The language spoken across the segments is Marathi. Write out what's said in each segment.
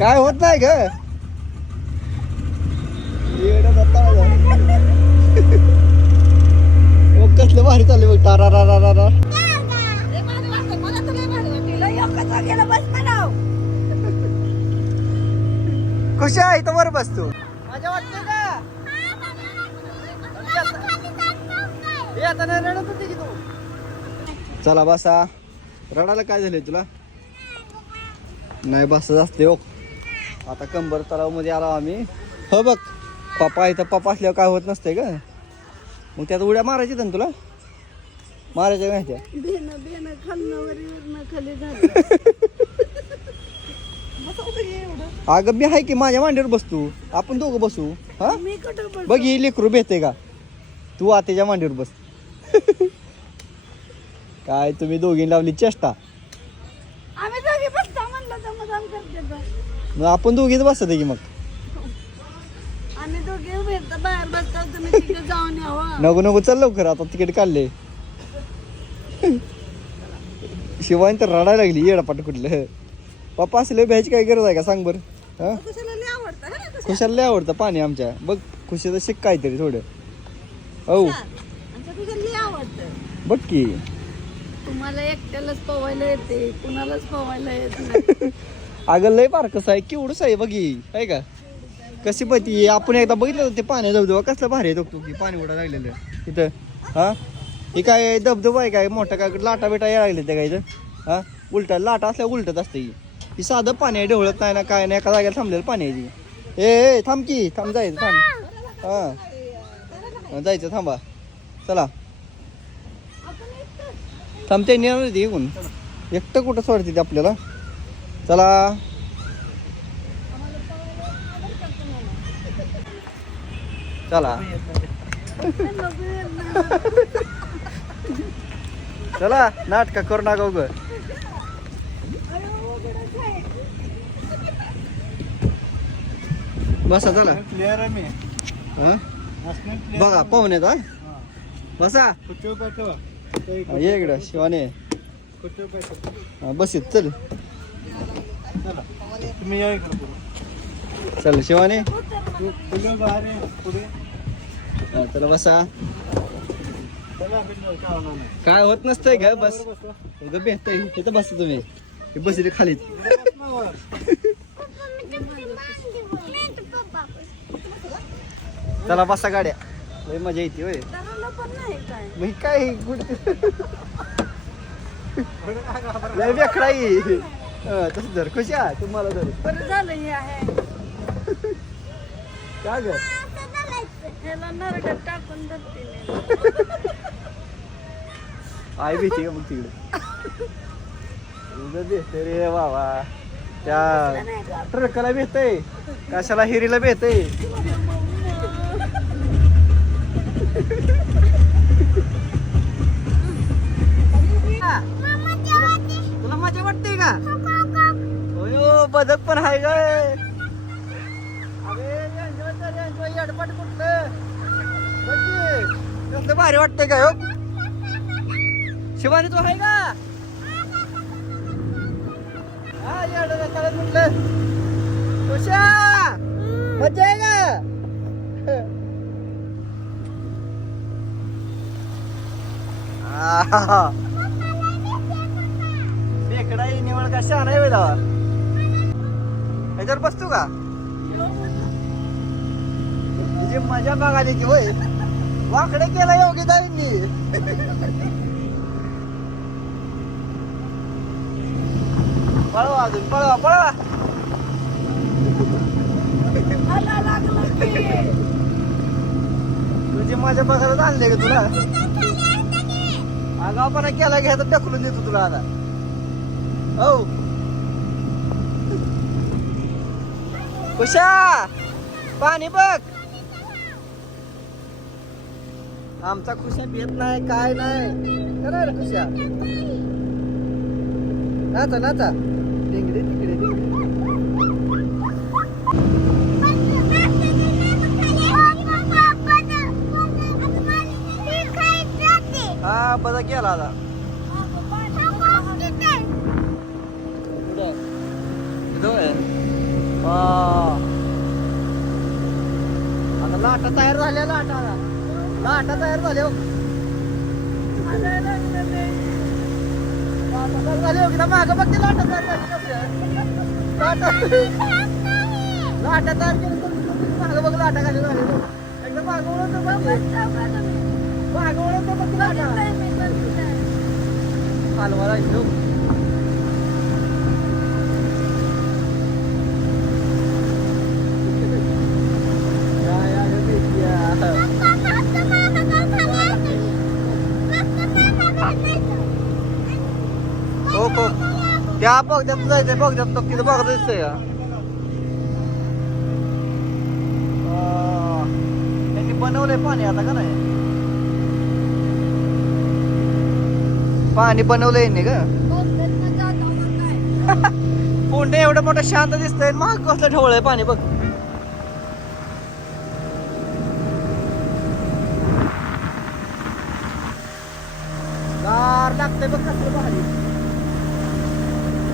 काय होत नाही ग. झालं. कसलं भारी चाललंय बघ तारा रा रा रा रा खुशी आहे इथं बरं बसतो. माझ्या वाटते का? हे चला बसा. रडायला काय झालंय तुला? नाही बसत असते हो. आता कंबर तलावमध्ये आलो आम्ही. हो बघ पप्पा इथं पप्पा असल्यावर काय होत नसते का मग त्यात उड्या मारायच्या ना तुला? मारायच्या माहिती झालं. अगं मी आहे की माझ्या मांडीवर बसतो. आपण दोघं बसू हा? बघ ही लेकरू भेटते का? तू आतेच्या मांडीवर बस. काय तुम्ही दोघी लावली चेष्टा. आम्ही दोघे बसता म्हणलं मग आपण दोघीच बसत की मग? आम्ही दोघे भेटता बाहेर बसता तुम्ही तिकडे जाऊन यावं. नको नको चल लवकर आता तिकीट काढले. शिवाय तर रडायला लागली येडापाट कुठलं. पप्पा असले भ्यायची काय गरज आहे का? सांग बरं. हा? कशाला लय आवडतं है? ना खुशाला लय आवडतं पाणी आमच्या. बघ खुशीचं शिक काहीतरी थोडं. हो आमच्या तुझ्या लय आवडतं. बघ की. तुम्हाला एकट्यालाच पोवायला येते कुणालाच पोवायला येत नाही. अगं लय बारकस आहे केवढंच आहे बघी आहे का? कशी पती आपण एकदा बघितलं होतं ते पाण्या धबधबा कसलं भारी आहे तो की पाणी उडा लागलेलं. तिथं हां? हे काय धबधबा आहे काय? मोठा काय लाटा बिटा यायला लागले त्या काय इथं हां? उलटा लाटा असल्या उलटत असते ही. ही साधं पाणी आहे ढवळत नाही ना काय नाही एका जागेला थांबलेलं पाणी आहे ती. ए थांब की थांब जायचं थांब. हां. जायचं थांबा. चला. थांब ते नेणार होती इकडून. एकटं कुठं सोडते ते आपल्याला? चला. चला. चला नाटक करू नका उग. बसा चला. बघा पाहुण्यात हा? बसा. इकडं शिवाने. कुठे पाठवा बस इथं, चल चला. तुम्ही या इकडे पुढे. चल शिवाने. तू पुढे बाहेर ये, पुढे. हा, चला बसा. चला काय होणार नाही. काय होत नसतंय ग बस. बरं बसवा. उगं भेटतंय इथं बसा तुम्ही. हे बसले इकडे बस ना वर. चला बसा गाड्या. लय मजा येते होय. काय काय घाबरत लय. हं, तसं धर. खुशी आहे तुम्हाला धर. बरं झालं हे आहे. का ग? ह्याला नरड्यात टाकून धरते मी. आई भीती का मग तिकडे उगं भेटते रे बाबा. त्या? ट्रकाला भेटतय. कशाला हिरीला भेटतय? बदक पण आहे गाय कुठलं? भारी वाटतंय काय हो? शिवानी तू आहे का? हा येड रताळ्यात म्हटलं तुषा मजा आहे का. बेकडा निवड का शहाण आहे वेळा ह्याच्यावर बसतो का? तुझी मजा बघाली की होय. वाकडे केला योग्यताईंनी पळवा अजून पळवा पळवा. तुझी मजा बघायला आणले का तुला? आगावपणा केला घ्या तर ढकलून देतो तुला आता. हो. कुशा पाणी बघ. आमचा खुशा येत नाही काय नाही. करा रे खुशा. नाचा नाचा. तिकडे तिकडे तिकडे हा बघा गेला आता कुठं? इथं होय? वा. आता लाटा तयार झाल्या लाटा. लाटा तयार झाल्या. एकदा मागं बघ ते लाटा तयार. लाटा. लाटा तयार केली मागं बघ लाटा खाली झाल्या हो. एकदा मागं तर बघ लाटा. हलवा त्या बघण्यात जायचंय बघण्यात तर तिथं बघत दिसतंय का आ, त्यांनी बनवलंय पाणी आता का नाही पाणी बनवलंय नाही का पुंडे एवढं मोठं शांत दिसतंय महाग कसलं ठेवलंय पाणी बघ गार लागतंय बघ कसलं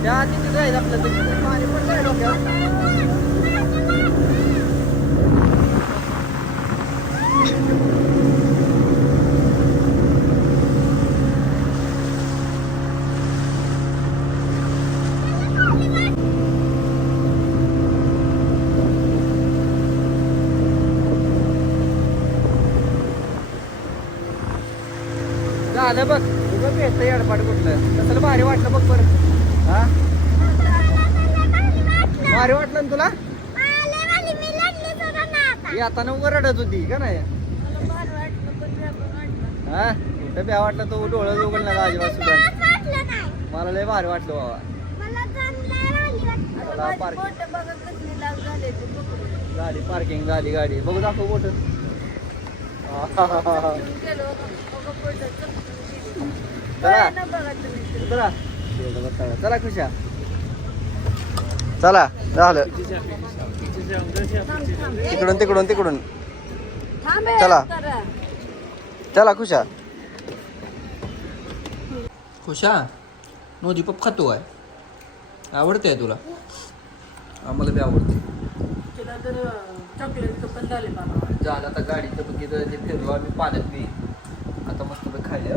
त्या तिथे जायचं आपलं तिथे पाणी पण जाईल डोक्यावर झालं बघ तुझं भेटतं येडपाट कुठलं कसलं भारी वाटलं बघ बरं हा भारी वाटलं ना तुला? येताना उभं रडत होती का नाही? हा? कुठं ब्या वाटलं तो डोळं उघडला ना अजिबात सुद्धा मला लय भारी वाटलं बाबा. मला पार्किंग झाली पार्किंग झाली गाडी. बघू दाखव बोट. चला. चला. चला खुशा. चला झालं. तिकडून तिकडून तिकडून. चला. चला खुशा. खुशा नोदी पप खातो आहे आवडते तुला? आम्हाला बी आवडते झालं आता गाडीचं बघितलं ते फिरलो आम्ही पाण्यात बी. आता मस्त खायला